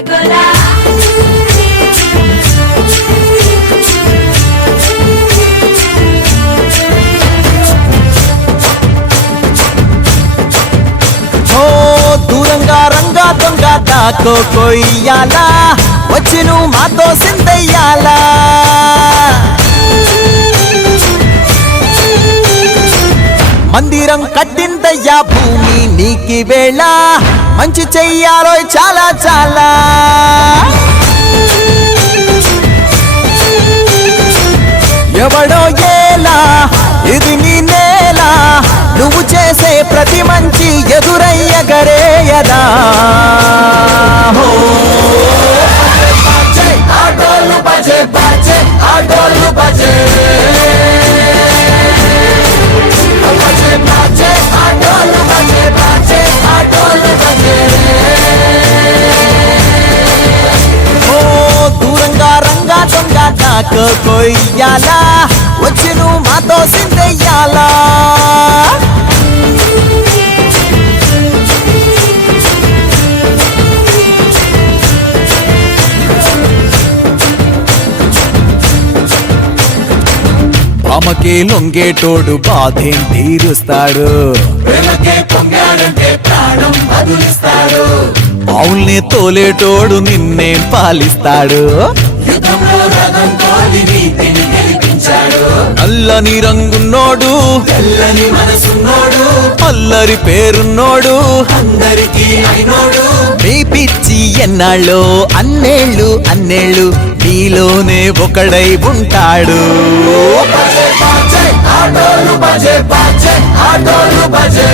రసగుల్లా దూరంగా రంగా దొంగ దాకో కొయ్యాలా వచ్చి నువ్వు మాతో సిందయ్యాలా మందిరం కట్టిందయ్యా భూమి నీకి వేళ మంచి చెయ్యాలో చాలా చాలా ఎవడో ఏలా ఇది నీ నేల నువ్వు చేసే ప్రతి మంచి ఎదురయ్యగరేయదా ఆటోలు బజే బజే ఆటోలు బజే బజే బజే ఆటోలు బజే బజే ఆటోలు బజే దూరంగా రంగా దొంగ నాకు కొయ్యాలా వచ్చి నువ్వు మాతో సిందయ్యాలా ఆమెకే లొంగేటోడు బాధేం తీరుస్తాడు అవుల్ని తోలేటోడు నిన్నేం పాలిస్తాడు నల్లని రంగున్నోడు తెల్లని మనసున్నోడు అల్లరి పేరున్నోడు అందరికీ అయినోడు మీ పిచ్చి ఎన్నాళ్ళో అన్నేళ్ళు అన్నేళ్ళు నీలోనే ఒకడై ఉంటాడు ఆటోలు బజే బజే ఆటోలు బజే